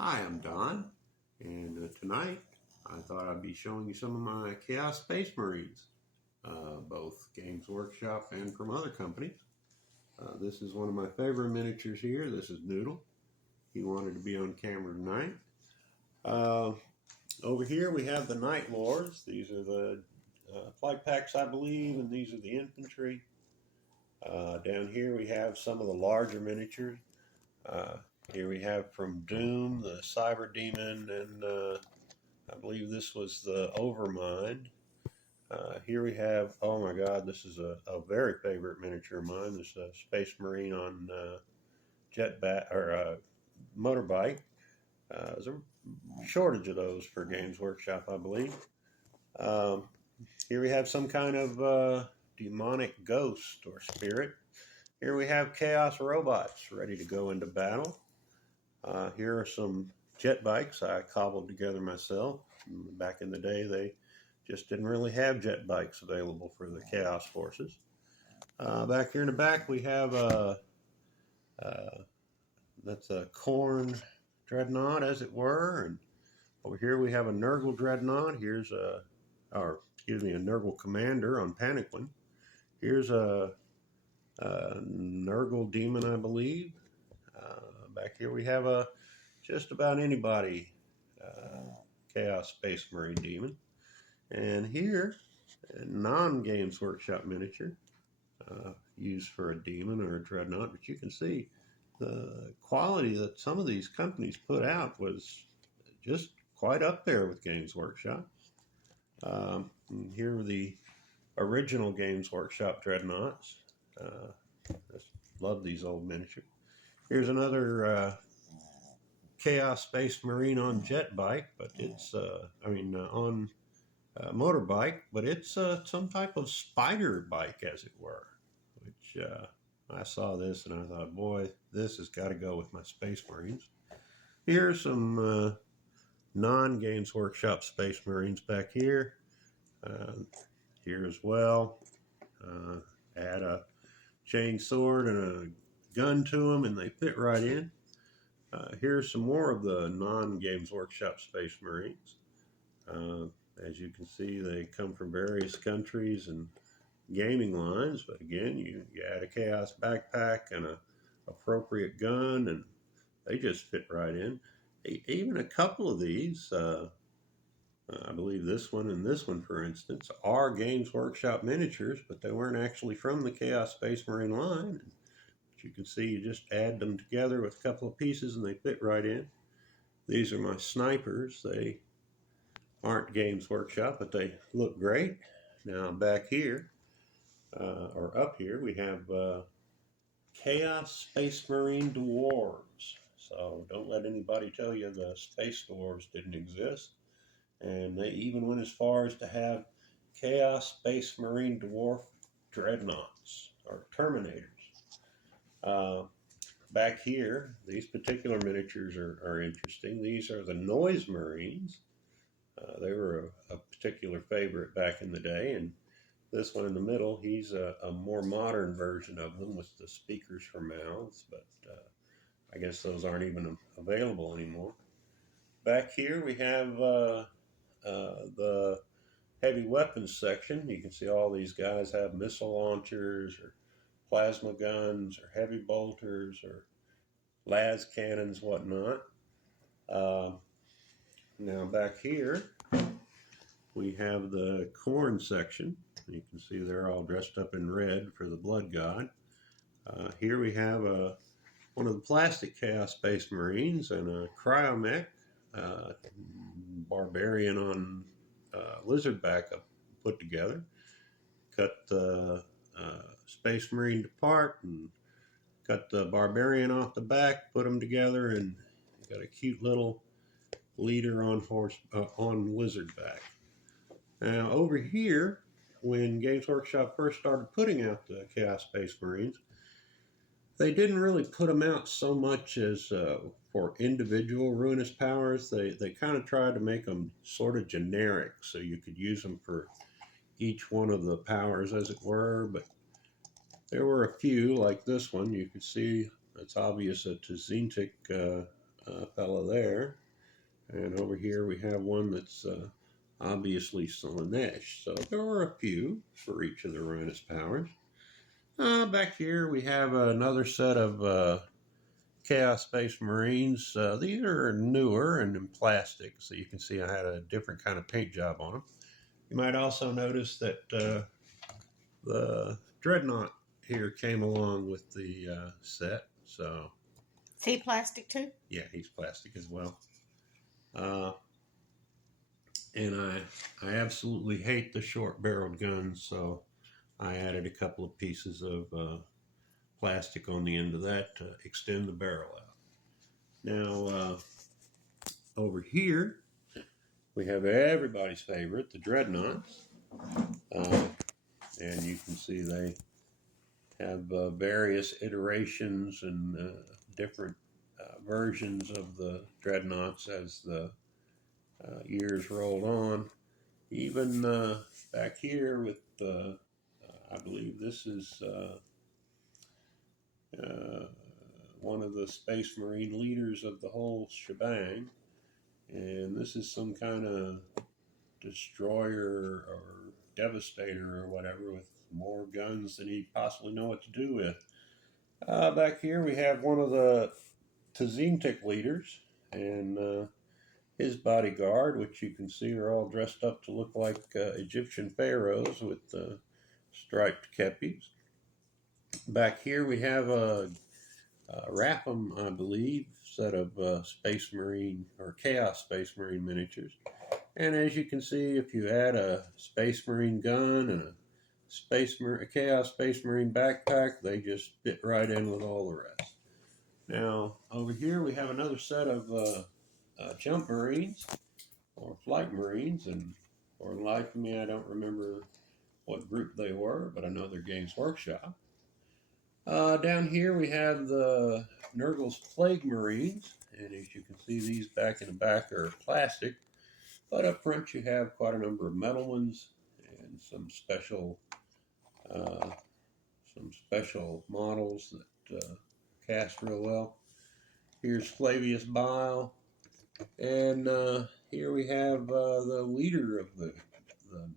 Hi, I'm Don, and tonight I thought I'd be showing you some of my Chaos Space Marines, both Games Workshop and from other companies. This is one of my favorite miniatures here. This is Noodle. He wanted to be on camera tonight. Uh, Over here we have the Night Lords. These are the flight packs, I believe, and these are the infantry. Down here we have some of the larger miniatures. Uh, Here we have from Doom, the Cyber Demon, and I believe this was the Overmind. Here we have, oh my God, this is a very favorite miniature of mine. This Space Marine on jetback or motorbike. There's a shortage of those for Games Workshop, I believe. Um, Here we have some kind of demonic ghost or spirit. Here we have Chaos robots ready to go into battle. Here are some jet bikes I cobbled together myself. Back in the day, they just didn't really have jet bikes available for the Chaos forces. Back here in the back, we have uh, that's a Corn dreadnought, as it were, and over here we have a Nurgle dreadnought. Here's a Nurgle commander on Paniquin. Here's a Nurgle demon, I believe. Back here we have a just about anybody Chaos Space Marine demon. And here, a non-Games Workshop miniature used for a demon or a dreadnought. But you can see the quality that some of these companies put out was just quite up there with Games Workshop. Here are the original Games Workshop dreadnoughts. Just love these old miniatures. Here's another Chaos Space Marine on jet bike, but it's on motorbike, but it's some type of spider bike, as it were. Which I saw this and I thought, boy, this has got to go with my Space Marines. Here's some non-Games Workshop Space Marines back here. Here as well. Add a chain sword and a gun to them, and they fit right in. Here's some more of the non-Games Workshop Space Marines. As you can see, they come from various countries and gaming lines, but again, you add a Chaos backpack and a appropriate gun, and they just fit right in. Even a couple of these, I believe this one and this one, for instance, are Games Workshop miniatures, but they weren't actually from the Chaos Space Marine line. But you can see you just add them together with a couple of pieces and they fit right in. These are my snipers. They aren't Games Workshop, but they look great. Now back here, or up here, we have Chaos Space Marine Dwarves. So don't let anybody tell you the Space Dwarves didn't exist. And they even went as far as to have Chaos Space Marine Dwarf Dreadnoughts, or Terminators. Uh, Back here, these particular miniatures are interesting. These are the Noise Marines. They were a particular favorite back in the day, and this one in the middle, he's a more modern version of them with the speakers for mouths, but I guess those aren't even available anymore. Back here we have the heavy weapons section. You can see all these guys have missile launchers or plasma guns or heavy bolters or las cannons, whatnot. Now back here we have the corn section. You can see they're all dressed up in red for the blood god. Here we have one of the plastic Chaos Space Marines and a cryomech, barbarian on lizardback put together. Cut the Space Marine apart and cut the barbarian off the back, put them together, and got a cute little leader on lizardback. Now over here, when Games Workshop first started putting out the Chaos Space Marines, they didn't really put them out so much as for individual ruinous powers. They kind of tried to make them sort of generic, so you could use them for each one of the powers, as it were. But there were a few, like this one. You could see it's obvious a Tzintik fellow there. And over here we have one that's obviously Slanesh. So there were a few for each of the Uranus powers. Back here we have another set of Chaos Space Marines. These are newer and in plastic, so you can see I had a different kind of paint job on them. You might also notice that the Dreadnought here came along with the set. So, is he plastic too? Yeah, he's plastic as well. And I absolutely hate the short-barreled guns, so I added a couple of pieces of plastic on the end of that to extend the barrel out. Now, over here, we have everybody's favorite, the Dreadnoughts. And you can see they have various iterations and different versions of the Dreadnoughts as the years rolled on. Even back here with, I believe this is one of the Space Marine leaders of the whole shebang. And this is some kind of destroyer or devastator or whatever with more guns than he'd possibly know what to do with. Back here we have one of the Tzimtik leaders and his bodyguard, which you can see are all dressed up to look like Egyptian pharaohs with striped kepis. Back here we have a Rapham, I believe, set of Space Marine or Chaos Space Marine miniatures. And as you can see, if you add a Space Marine gun and a Chaos Space Marine backpack, they just fit right in with all the rest. Now, over here we have another set of Jump Marines or Flight Marines, and for the life of me, I don't remember what group they were, but I know they're Games Workshop. Down here we have the Nurgle's Plague Marines, and as you can see, these back in the back are plastic, but up front you have quite a number of metal ones and some special models that cast real well. Here's Flavius Bile, and here we have the leader of the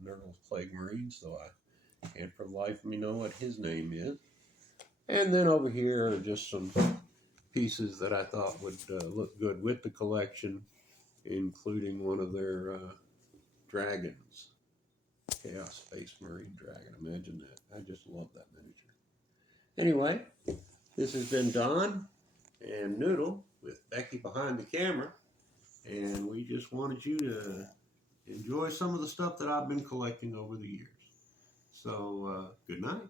Nurgle's Plague Marines, though I can't for the life of me know what his name is. And then over here are just some pieces that I thought would look good with the collection, including one of their dragons. Chaos Space Marine Dragon. Imagine that. I just love that miniature. Anyway, this has been Don and Noodle with Becky behind the camera. And we just wanted you to enjoy some of the stuff that I've been collecting over the years. So, good night.